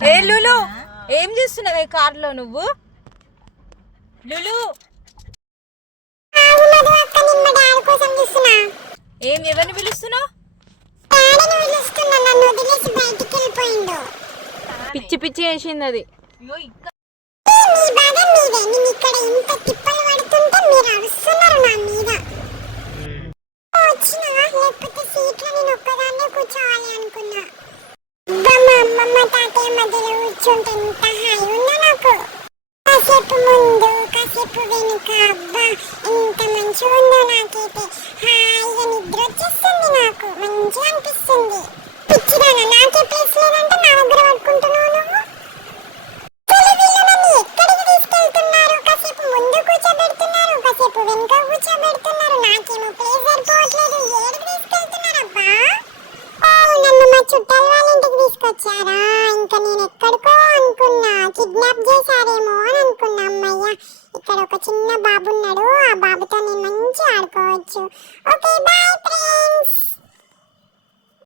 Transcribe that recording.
ఏ లులు ఏం చేస్తున్నావే కార్లో నువ్వు? లులు ఏం ఎవరిని పిలుస్తున్నావు? పిచ్చి పిచ్చి వేసింది అది. కాసేపు ముందు కాసేపు వెనుక అబ్బా ఎంత మంచిగా ఉందో నాకైతే హాయిగా నిద్ర వచ్చేస్తుంది నాకు మంచిగా అనిపిస్తుంది పిచ్చిదానా నాకే ప్లేస్ లేదంటే నా దగ్గర పడుకుంటున్నావు నువ్వు నన్ను ఎక్కడికి తీసుకెళ్తున్నారు కాసేపు ముందు కూర్చోబెడుతున్నారు కాసేపు వెనుక కూర్చోబెడుతున్నారు నాకేమో ప్లేస్ సరిపోవట్లేదు ఏడికి తీసుకెళ్తున్నారబ్బా నన్ను మా చుట్టాల వాళ్ళ ఇంటికి తీసుకొచ్చారా ఇంకా నేను ఎక్కడికో అనుకున్నా కిడ్నాప్ చేశారేమో అని అనుకున్నా అమ్మయ్య ఇక్కడ ఒక చిన్న బాబు ఉన్నాడు ఆ బాబుతో నేను మంచిగా ఆడుకోవచ్చు ఓకే బాయ్.